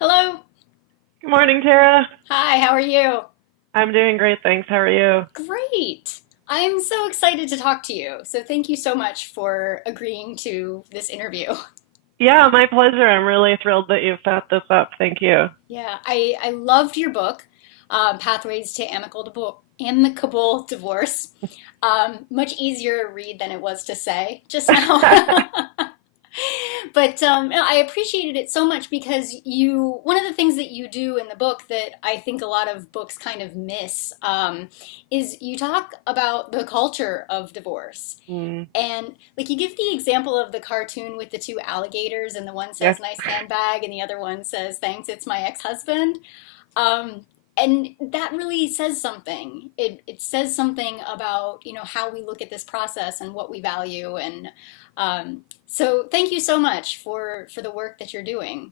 Hello. Good morning, Tara. Hi, how are you? I'm doing great, thanks. How are you? Great. I'm so excited to talk to you. So thank you so much for agreeing to this interview. Yeah, my pleasure. I'm really thrilled that you set this up. Thank you. Yeah, I loved your book, Pathways to Amicable Divorce. Much easier to read than it was to say just now. But I appreciated it so much because one of the things that you do in the book that I think a lot of books kind of miss is you talk about the culture of divorce. Mm, And like you give the example of the cartoon with the two alligators, and the one yes. says nice handbag, and the other one says thanks, it's my ex-husband. Um, and that really says something. It says something about, how we look at this process and what we value. And so thank you so much for the work that you're doing.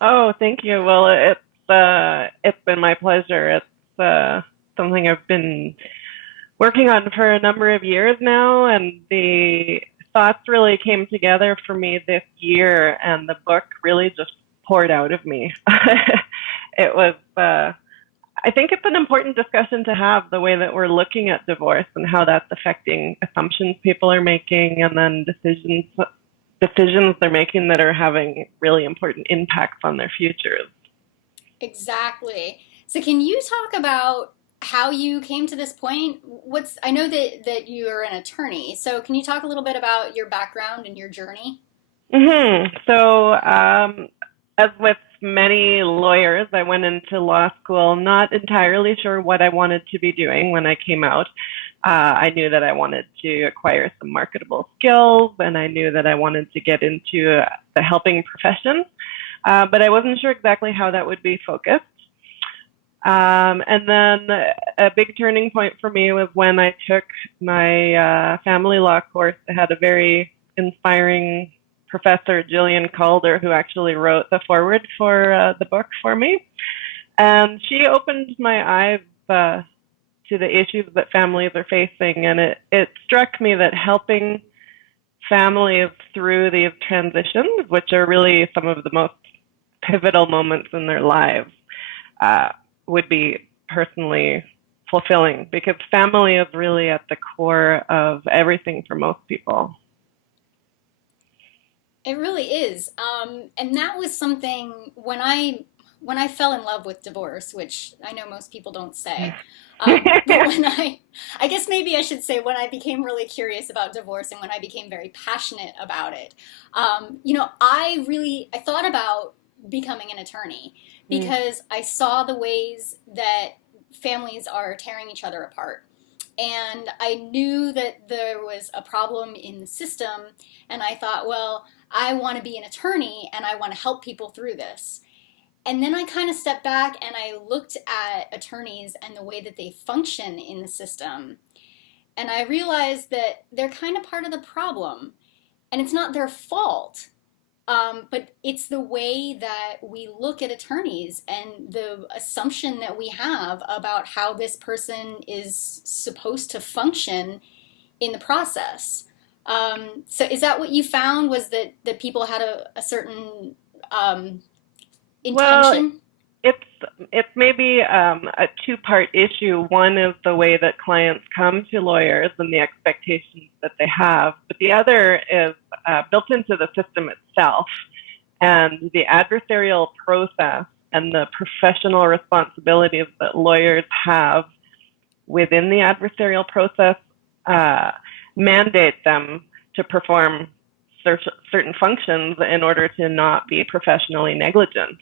Oh, thank you. Well, it's been my pleasure. It's something I've been working on for a number of years now, and the thoughts really came together for me this year, and the book really just poured out of me. It was I think it's an important discussion to have, the way that we're looking at divorce and how that's affecting assumptions people are making, and then decisions they're making that are having really important impacts on their futures. Exactly. So can you talk about how you came to this point? I know that you're an attorney. So can you talk a little bit about your background and your journey? So, as with many lawyers, I went into law school not entirely sure what I wanted to be doing when I came out. I knew that I wanted to acquire some marketable skills, and I knew that I wanted to get into the helping profession, but I wasn't sure exactly how that would be focused. And then a big turning point for me was when I took my family law course. I had a very inspiring professor, Jillian Calder, who actually wrote the foreword for the book for me. And she opened my eyes to the issues that families are facing. And it struck me that helping families through these transitions, which are really some of the most pivotal moments in their lives, uh, would be personally fulfilling, because family is really at the core of everything for most people. It really is. And that was something when I fell in love with divorce, which I know most people don't say. But I guess maybe I should say when I became really curious about divorce and when I became very passionate about it, I thought about becoming an attorney Mm. because I saw the ways that families are tearing each other apart. And I knew that there was a problem in the system, and I thought, well, I want to be an attorney and I want to help people through this. And then I kind of stepped back and I looked at attorneys and the way that they function in the system. And I realized that they're kind of part of the problem. And it's not their fault, but it's the way that we look at attorneys and the assumption that we have about how this person is supposed to function in the process. So is that what you found, was that people had a certain Well, intention? it's it's maybe a two-part issue. One is the way that clients come to lawyers and the expectations that they have, but the other is built into the system itself, and the adversarial process and the professional responsibilities that lawyers have within the adversarial process uh, mandate them to perform certain functions in order to not be professionally negligent.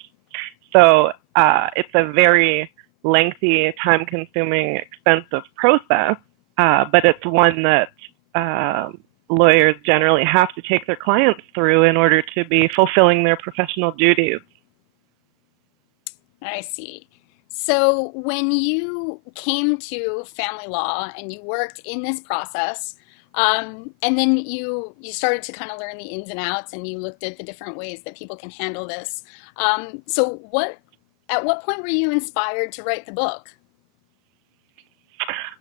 So it's a very lengthy, time consuming, expensive process, but it's one that lawyers generally have to take their clients through in order to be fulfilling their professional duties. I see. So when you came to family law and you worked in this process, and then you started to kind of learn the ins and outs, and you looked at the different ways that people can handle this. So at what point were you inspired to write the book?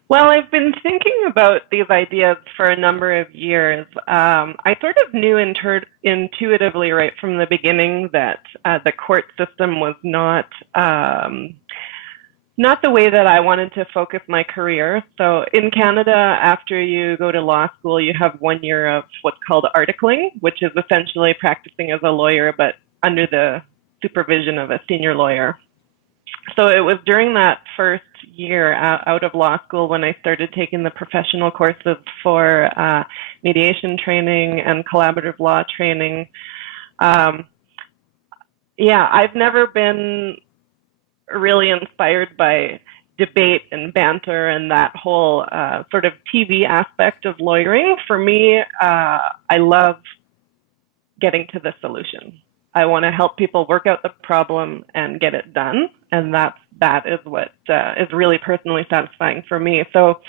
Well, I've been thinking about these ideas for a number of years. I sort of knew intuitively right from the beginning that the court system was not the way that I wanted to focus my career. So in Canada, after you go to law school, you have 1 year of what's called articling, which is essentially practicing as a lawyer, but under the supervision of a senior lawyer. So it was during that first year out of law school when I started taking the professional courses for mediation training and collaborative law training. I've never been really inspired by debate and banter and that whole sort of TV aspect of lawyering. For me, I love getting to the solution. I want to help people work out the problem and get it done. And that is what is really personally satisfying for me. So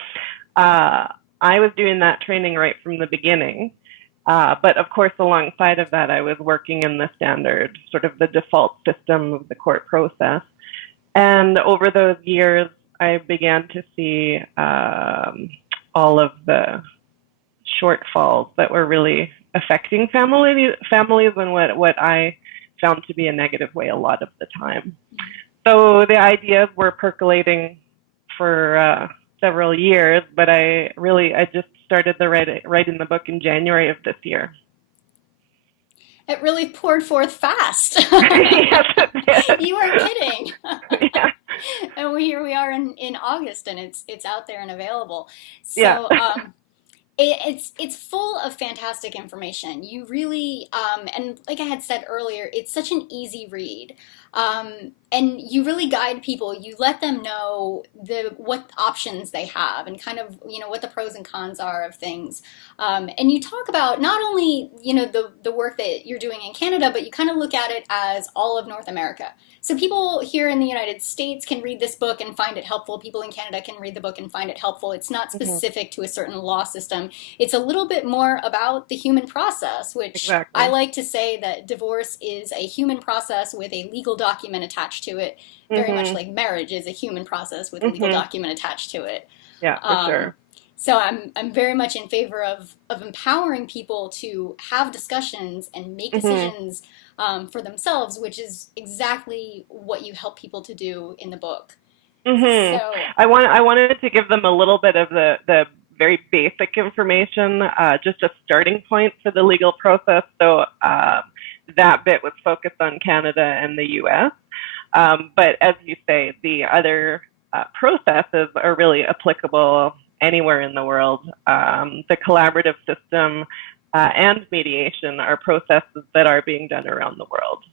I was doing that training right from the beginning. But of course, alongside of that, I was working in the standard, sort of the default system of the court process. And over those years, I began to see all of the shortfalls that were really affecting families in what I found to be a negative way a lot of the time. So the ideas were percolating for several years, but I just started writing the book in January of this year. It really poured forth fast. Yes, it did. You weren't kidding. Yeah. And here we are in August, and it's out there and available. So Yeah. it's full of fantastic information. You really, and like I had said earlier, it's such an easy read. And you really guide people. You let them know what options they have and kind of, what the pros and cons are of things. And you talk about not only, the work that you're doing in Canada, but you kind of look at it as all of North America. So people here in the United States can read this book and find it helpful. People in Canada can read the book and find it helpful. It's not specific to a certain law system. It's a little bit more about the human process, which Exactly. I like to say that divorce is a human process with a legal document attached to it, very much like marriage is a human process with a legal document attached to it. Yeah, for sure. So I'm very much in favor of empowering people to have discussions and make decisions for themselves, which is exactly what you help people to do in the book. So I wanted to give them a little bit of the very basic information, just a starting point for the legal process. So that bit was focused on Canada and the U.S. But as you say, the other processes are really applicable anywhere in the world. The collaborative system and mediation are processes that are being done around the world.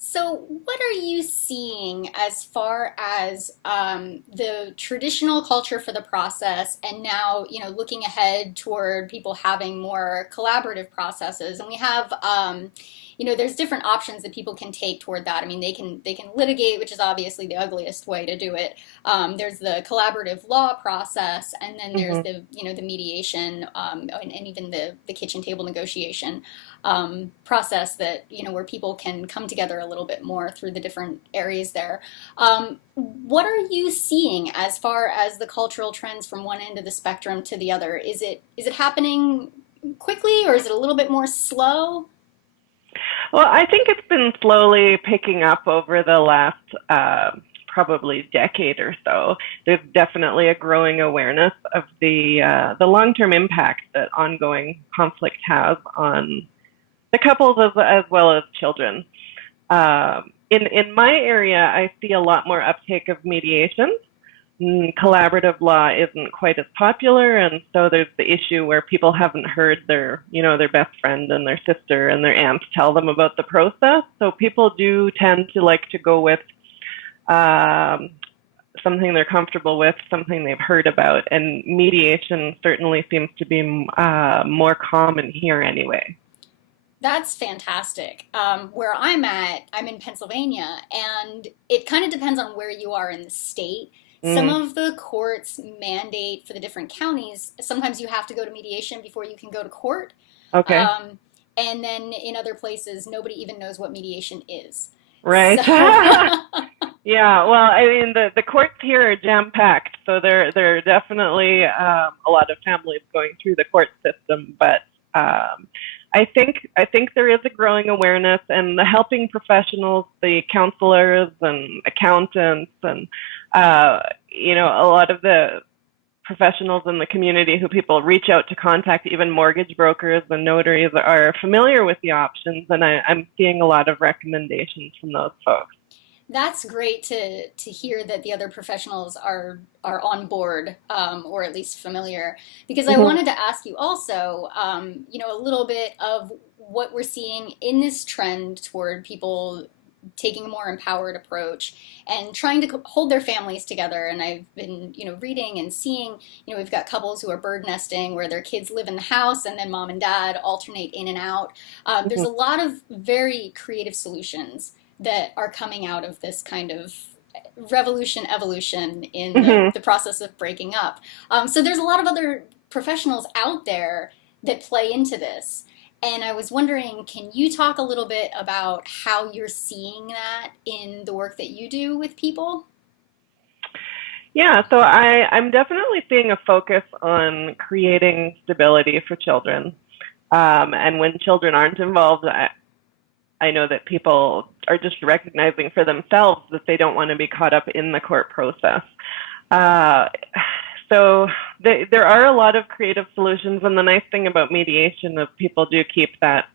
So what are you seeing as far as the traditional culture for the process and now, looking ahead toward people having more collaborative processes? And we have, there's different options that people can take toward that. I mean, they can litigate, which is obviously the ugliest way to do it. There's the collaborative law process, and then there's the, the mediation and even the kitchen table negotiation process that, where people can come together a little bit more through the different areas there. What are you seeing as far as the cultural trends from one end of the spectrum to the other? Is it happening quickly, or is it a little bit more slow? Well, I think it's been slowly picking up over the last probably decade or so. There's definitely a growing awareness of the long-term impact that ongoing conflict has on the couples as well as children. In my area, I see a lot more uptake of mediation. Collaborative law isn't quite as popular, and so there's the issue where people haven't heard their best friend and their sister and their aunt tell them about the process. So people do tend to like to go with something they're comfortable with, something they've heard about, and mediation certainly seems to be more common here anyway. That's fantastic. Where I'm at, I'm in Pennsylvania, and it kind of depends on where you are in the state. Some of the courts mandate for the different counties, sometimes you have to go to mediation before you can go to court. Okay. And then in other places, nobody even knows what mediation is. Right. So, Yeah, well, I mean, the courts here are jam-packed, so there are definitely a lot of families going through the court system, but I think there is a growing awareness, and the helping professionals, the counselors and accountants, and a lot of the professionals in the community who people reach out to contact, even mortgage brokers and notaries, are familiar with the options, and I'm seeing a lot of recommendations from those folks. That's great to hear that the other professionals are on board, or at least familiar. Because I Mm-hmm. wanted to ask you also, a little bit of what we're seeing in this trend toward people taking a more empowered approach and trying to hold their families together. And I've been, reading and seeing, we've got couples who are bird nesting where their kids live in the house and then mom and dad alternate in and out. There's Mm-hmm. a lot of very creative solutions that are coming out of this kind of revolution evolution in Mm-hmm. the process of breaking up. So there's a lot of other professionals out there that play into this. And I was wondering, can you talk a little bit about how you're seeing that in the work that you do with people? Yeah, so I'm definitely seeing a focus on creating stability for children. And when children aren't involved, I know that people are just recognizing for themselves that they don't want to be caught up in the court process. Uh, there are a lot of creative solutions, and the nice thing about mediation is people do keep that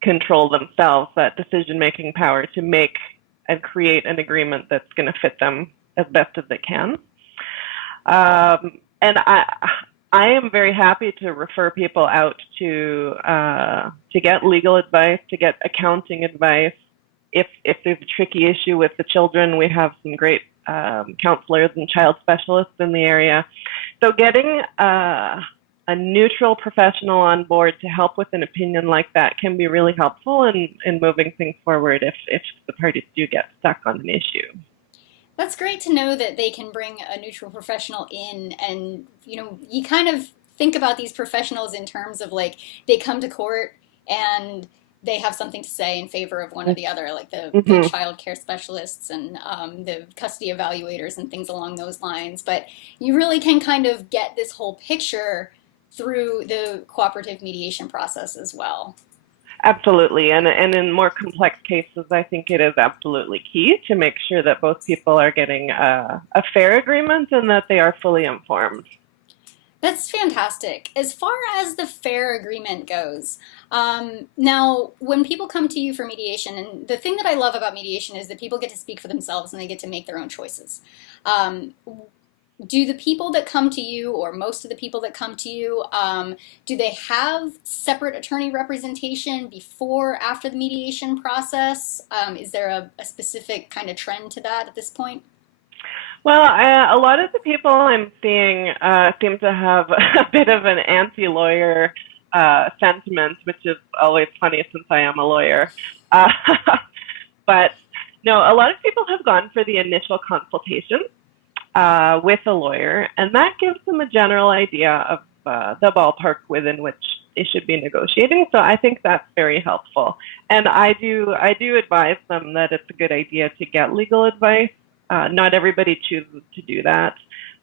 control themselves, that decision-making power to make and create an agreement that's going to fit them as best as they can. And I am very happy to refer people out to get legal advice, to get accounting advice. If there's a tricky issue with the children, we have some great counselors and child specialists in the area. So getting a neutral professional on board to help with an opinion like that can be really helpful in moving things forward if the parties do get stuck on an issue. That's great to know that they can bring a neutral professional in, and you kind of think about these professionals in terms of like they come to court and they have something to say in favor of one or the other, like the Mm-hmm. child care specialists and the custody evaluators and things along those lines. But you really can kind of get this whole picture through the cooperative mediation process as well. Absolutely. And in more complex cases, I think it is absolutely key to make sure that both people are getting a fair agreement and that they are fully informed. That's fantastic. As far as the fair agreement goes, now when people come to you for mediation, and the thing that I love about mediation is that people get to speak for themselves and they get to make their own choices. Um, do the people that come to you, or most of the people that come to you, do they have separate attorney representation before, after the mediation process? Is there a specific kind of trend to that at this point? Well, a lot of the people I'm seeing seem to have a bit of an anti-lawyer sentiment, which is always funny since I am a lawyer. Uh, but no, a lot of people have gone for the initial consultation with a lawyer, and that gives them a general idea of the ballpark within which they should be negotiating. So I think that's very helpful. And I do advise them that it's a good idea to get legal advice. Not everybody chooses to do that.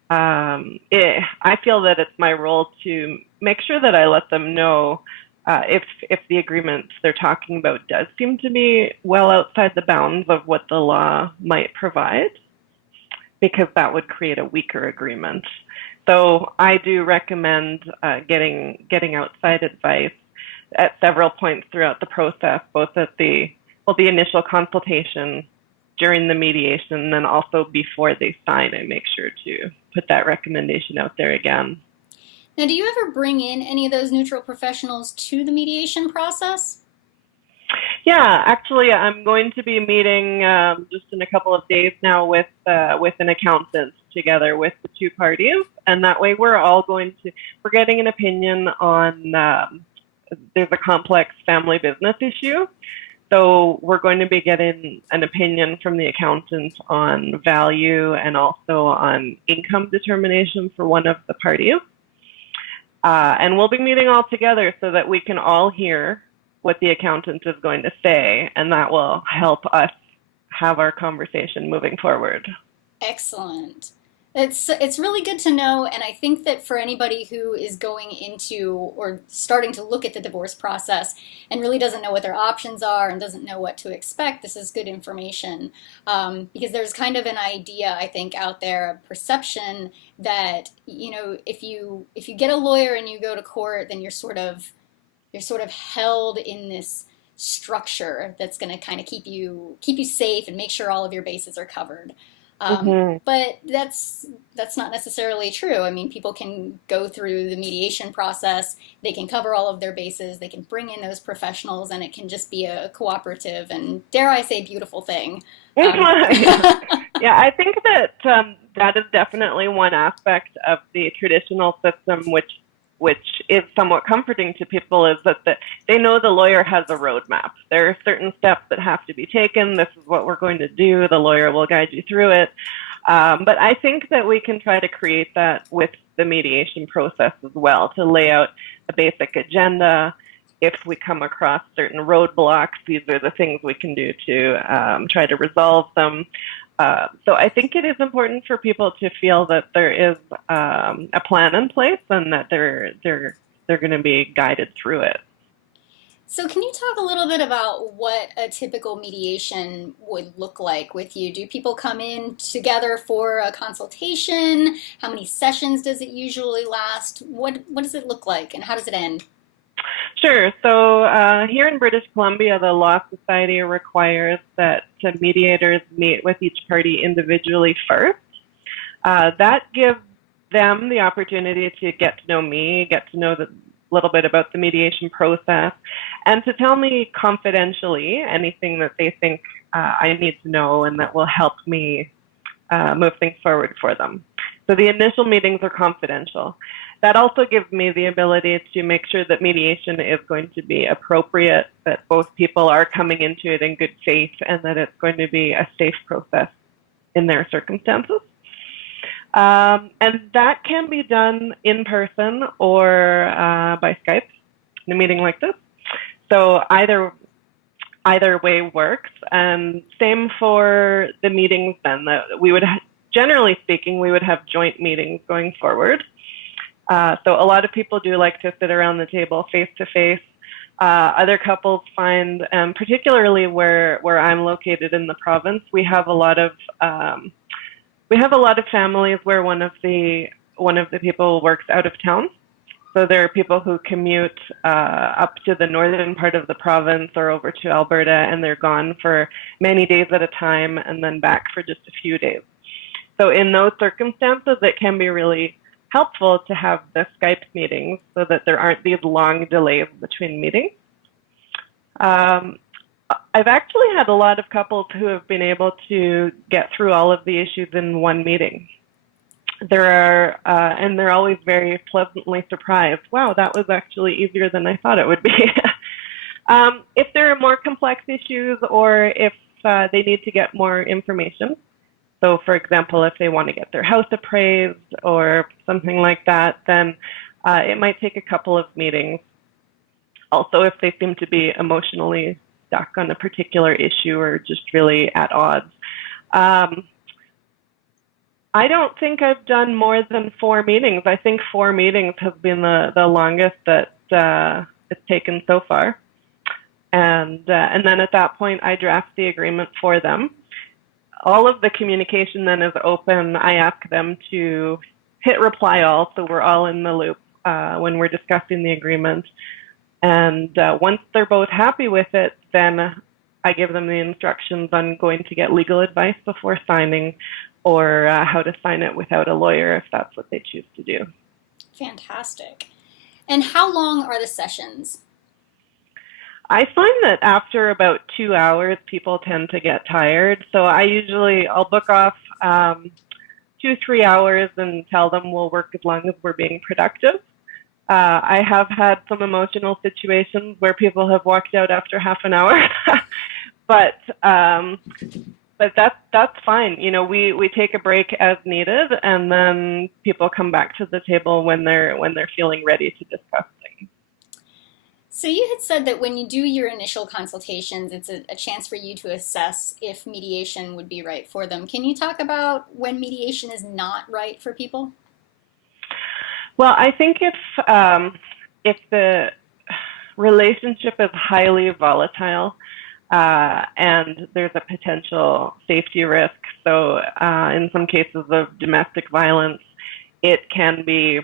I feel that it's my role to make sure that I let them know if the agreement they're talking about does seem to be well outside the bounds of what the law might provide, because that would create a weaker agreement. So I do recommend getting outside advice at several points throughout the process, both at the initial consultation, during the mediation, and then also before they sign. I make sure to put that recommendation out there again. Now, do you ever bring in any of those neutral professionals to the mediation process? Yeah, actually, I'm going to be meeting just in a couple of days now with an accountant together with the two parties, and that way we're getting an opinion on. There's a complex family business issue. So we're going to be getting an opinion from the accountant on value and also on income determination for one of the parties. And we'll be meeting all together so that we can all hear what the accountant is going to say, and that will help us have our conversation moving forward. Excellent. It's really good to know, and I think that for anybody who is going into or starting to look at the divorce process and really doesn't know what their options are and doesn't know what to expect, this is good information, because there's kind of an idea, I think, out there, a perception that, you know, if you get a lawyer and you go to court, then you're sort of held in this structure that's going to kind of keep you safe and make sure all of your bases are covered. But that's not necessarily true. I mean, people can go through the mediation process, they can cover all of their bases, they can bring in those professionals, and it can just be a cooperative and, dare I say, beautiful thing. Yeah, I think that that is definitely one aspect of the traditional system, which is somewhat comforting to people, is that they know the lawyer has a roadmap. There are certain steps that have to be taken. This is what we're going to do. The lawyer will guide you through it. But I think that we can try to create that with the mediation process as well, to lay out a basic agenda. If we come across certain roadblocks, these are the things we can do to try to resolve them. So I think it is important for people to feel that there is a plan in place and that they're going to be guided through it. So can you talk a little bit about what a typical mediation would look like with you? Do people come in together for a consultation? How many sessions does it usually last? What does it look like, and how does it end? Sure. So here in British Columbia, the Law Society requires that mediators meet with each party individually first. That gives them the opportunity to get to know me, get to know a little bit about the mediation process, and to tell me confidentially anything that they think I need to know and that will help me move things forward for them. So the initial meetings are confidential. That also gives me the ability to make sure that mediation is going to be appropriate, that both people are coming into it in good faith, and that it's going to be a safe process in their circumstances. And that can be done in person or by Skype in a meeting like this. So either way works. And same for the meetings then. We would, generally speaking, we would have joint meetings going forward. So a lot of people do like to sit around the table face to face. Other couples find, particularly where I'm located in the province, we have a lot of families where one of the people works out of town. So there are people who commute up to the northern part of the province or over to Alberta, and they're gone for many days at a time and then back for just a few days. So in those circumstances, it can be really helpful to have the Skype meetings so that there aren't these long delays between meetings. I've actually had a lot of couples who have been able to get through all of the issues in one meeting. And they're always very pleasantly surprised. Wow, that was actually easier than I thought it would be. If there are more complex issues, or if they need to get more information, so for example, if they want to get their house appraised or something like that, then it might take a couple of meetings. Also, if they seem to be emotionally stuck on a particular issue or just really at odds. I don't think I've done more than 4 meetings. I think 4 meetings have been the longest that it's taken so far. And then at that point, I draft the agreement for them. All of the communication then is open. I ask them to hit reply all, so we're all in the loop when we're discussing the agreement. And once they're both happy with it, then I give them the instructions on going to get legal advice before signing, or how to sign it without a lawyer if that's what they choose to do. Fantastic. And how long are the sessions? I find that after about 2 hours, people tend to get tired. So I'll book off 2-3 hours and tell them we'll work as long as we're being productive. I have had some emotional situations where people have walked out after half an hour, but that's fine. You know, we take a break as needed, and then people come back to the table when they're feeling ready to discuss things. So you had said that when you do your initial consultations, it's a chance for you to assess if mediation would be right for them. Can you talk about when mediation is not right for people? Well, I think if the relationship is highly volatile and there's a potential safety risk, so in some cases of domestic violence, it can be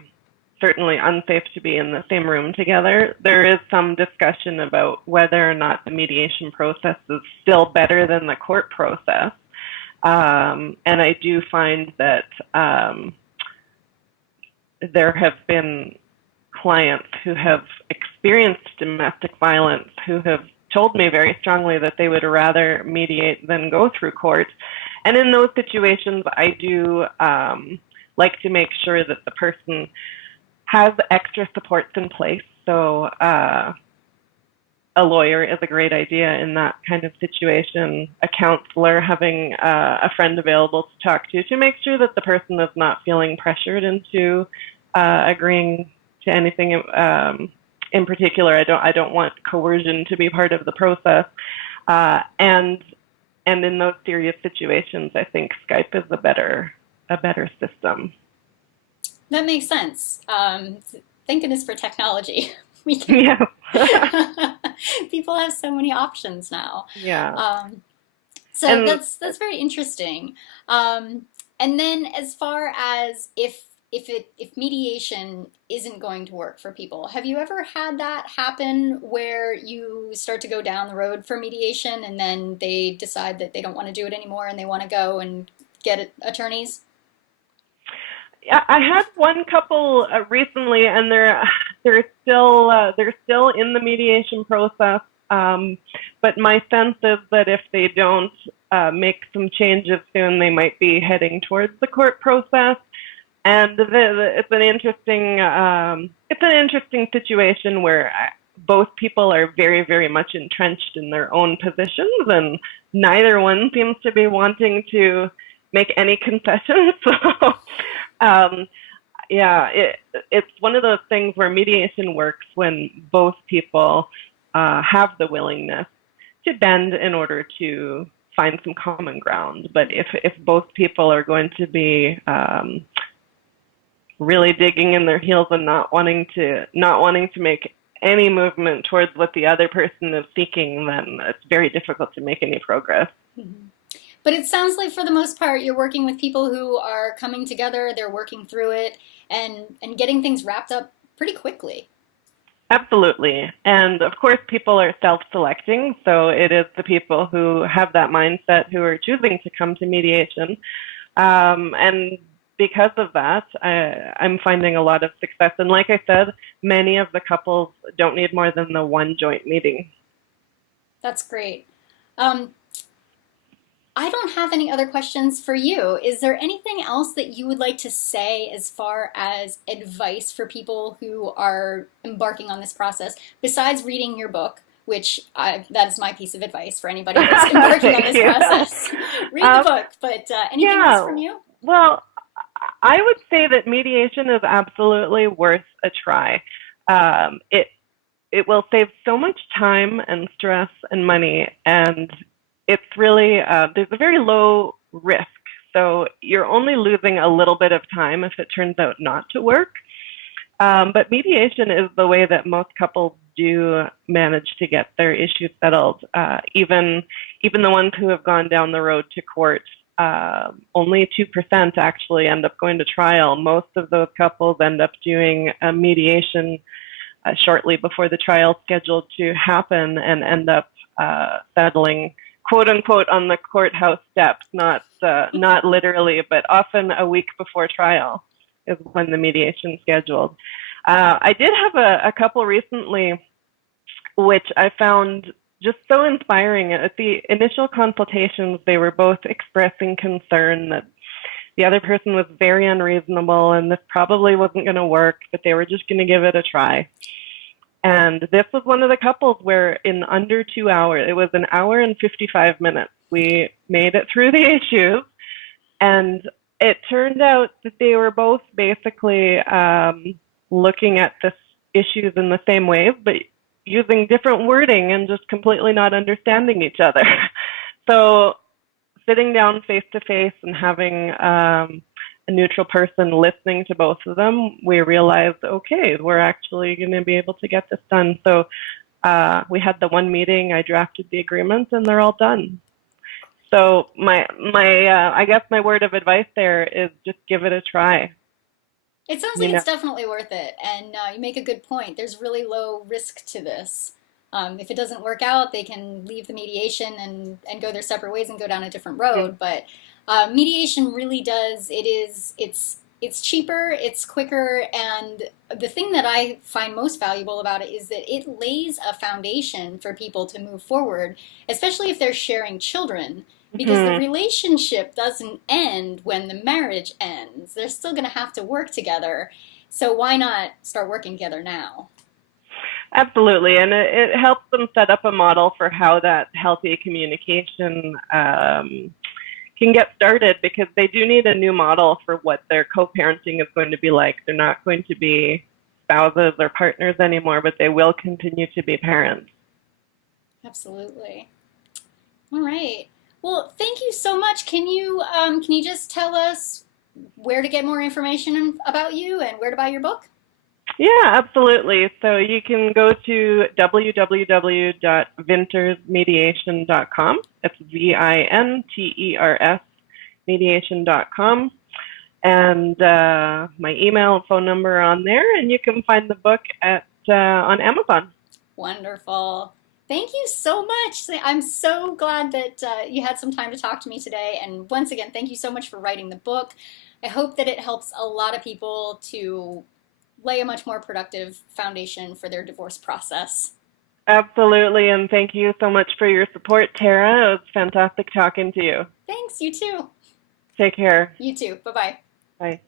certainly unsafe to be in the same room together. There is some discussion about whether or not the mediation process is still better than the court process. And I do find that there have been clients who have experienced domestic violence who have told me very strongly that they would rather mediate than go through court. And in those situations, I do like to make sure that the person has extra supports in place. So a lawyer is a great idea in that kind of situation, a counselor, having a friend available to talk to make sure that the person is not feeling pressured into agreeing to anything in particular. I don't want coercion to be part of the process. And in those serious situations, I think Skype is a better system. That makes sense. Thank goodness for technology. We can, Yeah. people have so many options now. Yeah. So And that's very interesting. And then as far as if mediation isn't going to work for people, have you ever had that happen where you start to go down the road for mediation and then they decide that they don't want to do it anymore and they want to go and get attorneys? yeah, I had one couple recently, and they're still in the mediation process. But my sense is that if they don't make some changes soon, they might be heading towards the court process. And it's an interesting situation where both people are very, very much entrenched in their own positions, and neither one seems to be wanting to make any concessions. So, it's one of those things where mediation works when both people have the willingness to bend in order to find some common ground. But if both people are going to be really digging in their heels and not wanting to make any movement towards what the other person is seeking, then it's very difficult to make any progress. Mm-hmm. But it sounds like for the most part, you're working with people who are coming together, they're working through it, and getting things wrapped up pretty quickly. Absolutely. And of course, people are self-selecting. So it is the people who have that mindset who are choosing to come to mediation. And because of that, I'm finding a lot of success. And like I said, many of the couples don't need more than the one joint meeting. That's great. I don't have any other questions for you. Is there anything else that you would like to say as far as advice for people who are embarking on this process, besides reading your book, which that is my piece of advice for anybody that's embarking on this process. Read the book, but anything else from you? Well, I would say that mediation is absolutely worth a try. It will save so much time and stress and money, and it's really, there's a very low risk. So you're only losing a little bit of time if it turns out not to work. But mediation is the way that most couples do manage to get their issues settled. Even the ones who have gone down the road to court, only 2% actually end up going to trial. Most of those couples end up doing a mediation shortly before the trial is scheduled to happen and end up settling, quote unquote, on the courthouse steps, not literally, but often a week before trial is when the mediation is scheduled. I did have a couple recently, which I found just so inspiring. At the initial consultations, they were both expressing concern that the other person was very unreasonable and this probably wasn't going to work, but they were just going to give it a try. And this was one of the couples where in under 2 hours, it was an hour and 55 minutes, we made it through the issues. And it turned out that they were both basically looking at this issues in the same ways, but using different wording and just completely not understanding each other. So sitting down face to face and having a neutral person listening to both of them, we realized, okay, we're actually going to be able to get this done. So we had the one meeting, I drafted the agreements, and they're all done. So I guess my word of advice there is just give it a try. It sounds like it's definitely worth it, and you make a good point. There's really low risk to this. If it doesn't work out, they can leave the mediation and go their separate ways and go down a different road. But mediation really does, it's cheaper, it's quicker, and the thing that I find most valuable about it is that it lays a foundation for people to move forward, especially if they're sharing children, because the relationship doesn't end when the marriage ends. They're still going to have to work together. So why not start working together now? Absolutely, and it helps them set up a model for how that healthy communication can get started, because they do need a new model for what their co-parenting is going to be like. They're not going to be spouses or partners anymore, but they will continue to be parents. Absolutely. All right. Well, thank you so much. Can you just tell us where to get more information about you and where to buy your book? Yeah, absolutely. So you can go to www.vintersmediation.com. It's VINTERS mediation.com. And my email and phone number are on there, and you can find the book on Amazon. Wonderful. Thank you so much. I'm so glad that you had some time to talk to me today. And once again, thank you so much for writing the book. I hope that it helps a lot of people to lay a much more productive foundation for their divorce process. Absolutely, and thank you so much for your support, Tara. It was fantastic talking to you. Thanks, you too. Take care. You too. Bye-bye. Bye.